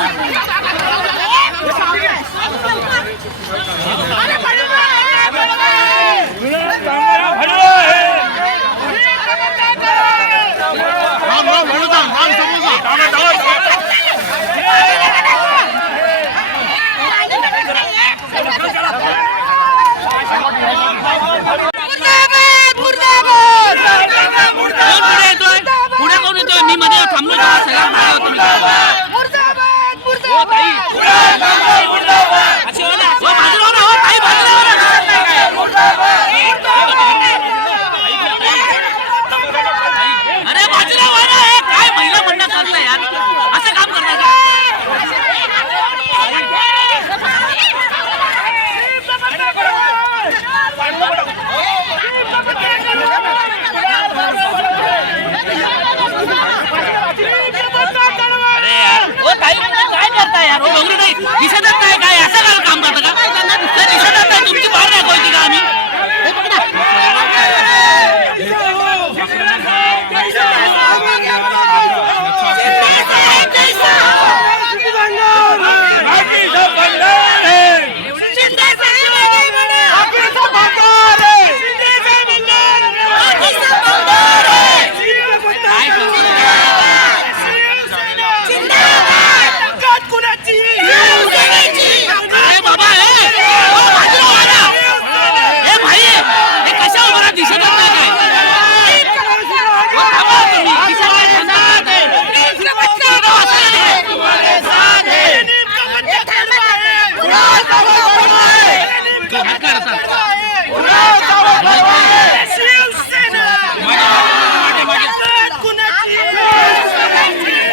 Yeah. काय करताय यार हो डोंगरी नाही दिसतच नाही काय असं काय काम करता का काय दिसतच नाही तुमची बाहेर दाखवायची का आम्ही काय काय बाबा हे हो, बाजूला हो ना. हे भाई हे कशा उभं राहा? दिसतच नाही काय हो, थांबा तुम्ही. दिसत नाही, शांत राहा. तू हात काढ आता.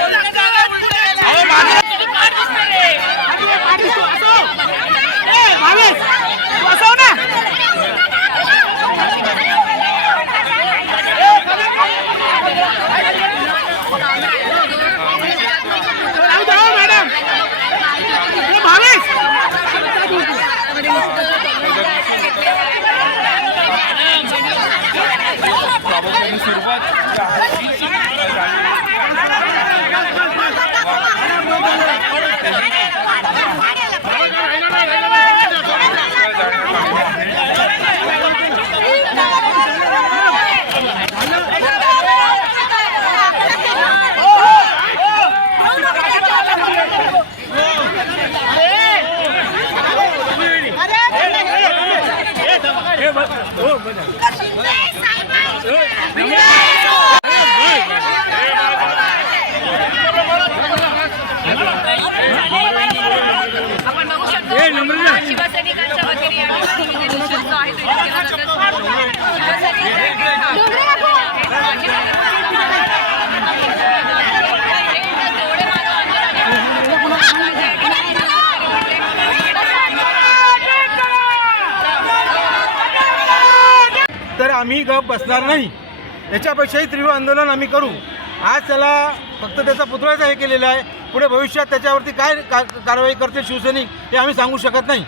अहो, मागे. ए, भावेश, तू असं हो ना. राहू द्या हो, मॅडम. ए, भावेश. आपण बघू शकतो शिवसैनिकांच्या वतीने या ठिकाणी हे जो आहे तो तर आम्ही गप बसणार नाही. याच्यापेक्षाही तीव्र आंदोलन आम्ही करू. आज त्याला फक्त त्याचा पुतळाचा हे केलेला आहे. पुढे भविष्यात त्याच्यावरती काय कारवाई करते शिवसैनिक हे आम्ही सांगू शकत नाही.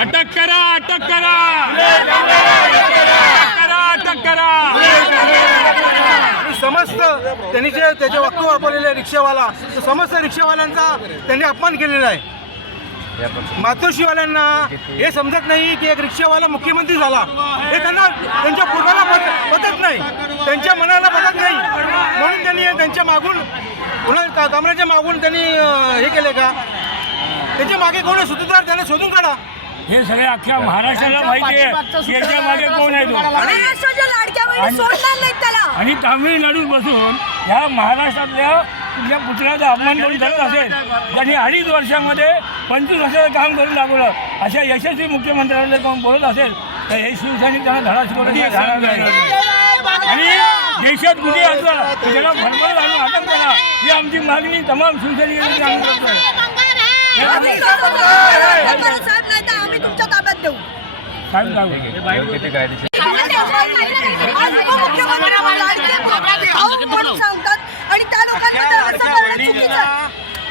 अटक करा अटक करा! अटक करा समस्त त्यांनी जे त्याचे वाक्य वापरलेले रिक्षावाला समस्त रिक्षावाल्यांचा त्यांनी अपमान केलेला आहे. मातोश्रीवाल्यांना हे समजत नाही की एक रिक्षावाला मुख्यमंत्री झाला. हे त्यांना त्यांच्या पोटाला पट- पटत नाही. त्यांच्या मनाला पटत नाही. म्हणून त्यांनी त्यांच्या मागून कमराच्या मागून त्यांनी हे केले का? त्याच्यामागे कोण आहे? सूत्रधार त्याला शोधून काढा. हे सगळे अख्ख्या महाराष्ट्राला माहिती आहे. याच्या मागे कोण आहे तो? आणि तामिळनाडूत बसून ह्या महाराष्ट्रातल्या ज्या पुतळ्याचा अपमान करून करत असेल. त्यांनी अडीच वर्षामध्ये पंचवीस वर्षाचं काम करून दाखवलं. अशा यशस्वी मुख्यमंत्र्याला कोण बोलत असेल तर हे शिवसैनिक त्यांना धडा नाही आणि देशात कुठे असलं तर त्याला भरभर आणून अटक करा. ही आमची मागणी तमाम शिवसैनिकांची आम्ही करतोय. साहेब आणि त्या लोकांना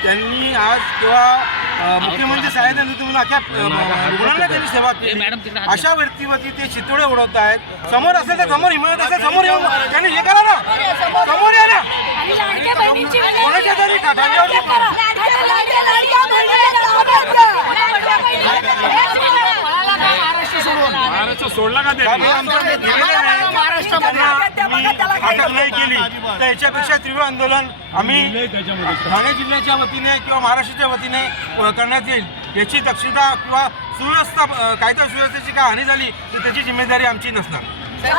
त्यांनी आज किंवा अ, मुख्यमंत्री सहायता निधी म्हणून अख्या रुग्णांना त्यांनी सेवा केली. हात अशा व्यक्तीवरती ते शितोडे उडवत आहेत. समोर असेल तर समोर हिमत असेल समोर येऊन त्यांनी हे करा ना. समोर या ना. कोणाच्या तरी सोडला का त्यांना आम्ही अटक नाही केली तर याच्यापेक्षा तीव्र आंदोलन आम्ही ठाणे जिल्ह्याच्या वतीने किंवा महाराष्ट्राच्या वतीने करण्यात येईल याची दक्षता किंवा सुव्यवस्था कायदा सुव्यवस्थेची काय हानी झाली तर त्याची जिम्मेदारी आमची नसणार हा.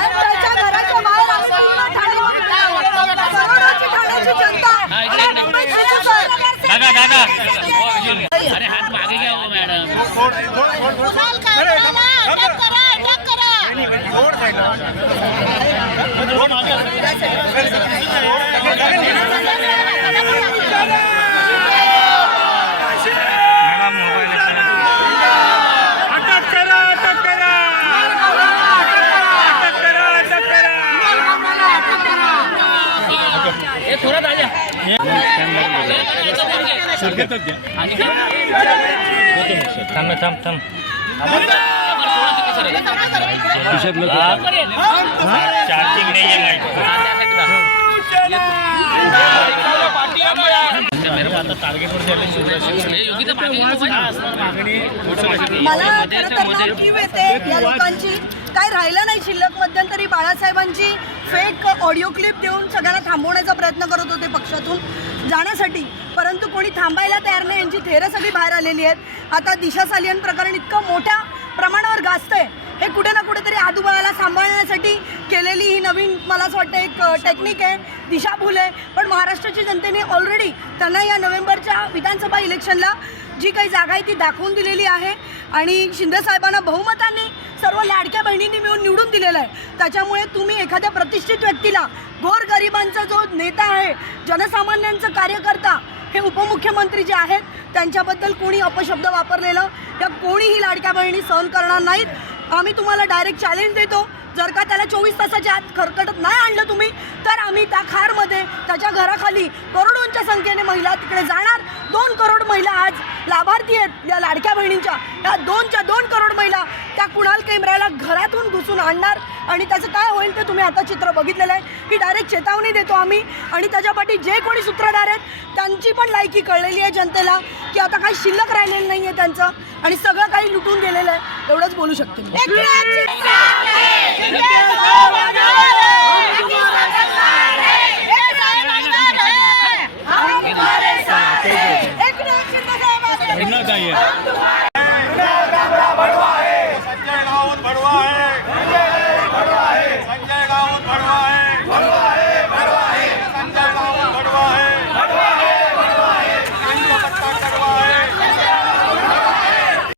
दादा दादा अरे हात मागे घ्या हो मॅडम थोड- थोड- अरे, थांब- थांब. चार्जिंग नाही मला खरं तर ना येते या लोकांची? काय राहिलं नाही शिल्लक मध्यंतरी बाळासाहेबांची फेक ऑडिओ क्लिप देऊन सगळ्यांना थांबवण्याचा प्रयत्न करत होते पक्षातून जाण्यासाठी. परंतु कोणी थांबायला तयार नाही यांची थेरं सगळी बाहेर आलेली आहेत. आता दिशा सालियन प्रकरण इतकं मोठ्या प्रमाणावर गाजतंय. हे कुठे ना कुठेतरी आजूबाळाला सांभाळण्यासाठी केलेली ही नवीन मला असं वाटतं एक टेक्निक आहे. दिशाभूल आहे. पण महाराष्ट्राच्या जनतेने ऑलरेडी त्यांना या नोव्हेंबरच्या विधानसभा इलेक्शनला जी काही जागा आहे ती दाखवून दिलेली आहे. आणि शिंदेसाहेबांना बहुमताने सर्व लाडक्या बहिणींनी मिळून निवडून दिलेलं आहे. त्याच्यामुळे तुम्ही एखाद्या प्रतिष्ठित व्यक्तीला गोरगरिबांचा जो नेता आहे जनसामान्यांचं कार्यकर्ता हे उपमुख्यमंत्री जे आहेत त्यांच्याबद्दल कोणी अपशब्द वापरलेलं? या कोणीही लाडक्या बहिणी सहन करणार नाहीत. आम्ही तुम्हाला डायरेक्ट चॅलेंज देतो. जर का त्याला चोवीस तासाच्या आत खरकटत नाही आणलं तुम्ही तर आम्ही त्या खारमध्ये त्याच्या घराखाली करोडोंच्या संख्येने महिला तिकडे जाणार. दोन करोड महिला आज लाभार्थी आहेत या लाडक्या बहिणींच्या. या दोनच्या दोन करोड महिला त्या कुणाल केंद्राला घरातून घुसून आणणार आणि त्याचं काय होईल ते तुम्ही आता चित्र बघितलेलं आहे. ही डायरेक्ट चेतावणी देतो आम्ही आणि त्याच्या पाठी जे कोणी सूत्रधार आहेत त्यांची पण लायकी कळलेली आहे जनतेला की आता काही शिल्लक राहिलेलं नाही आहे त्यांचं आणि सगळं काही लुटून गेलेलं आहे. एवढंच बोलू शकते न जाइए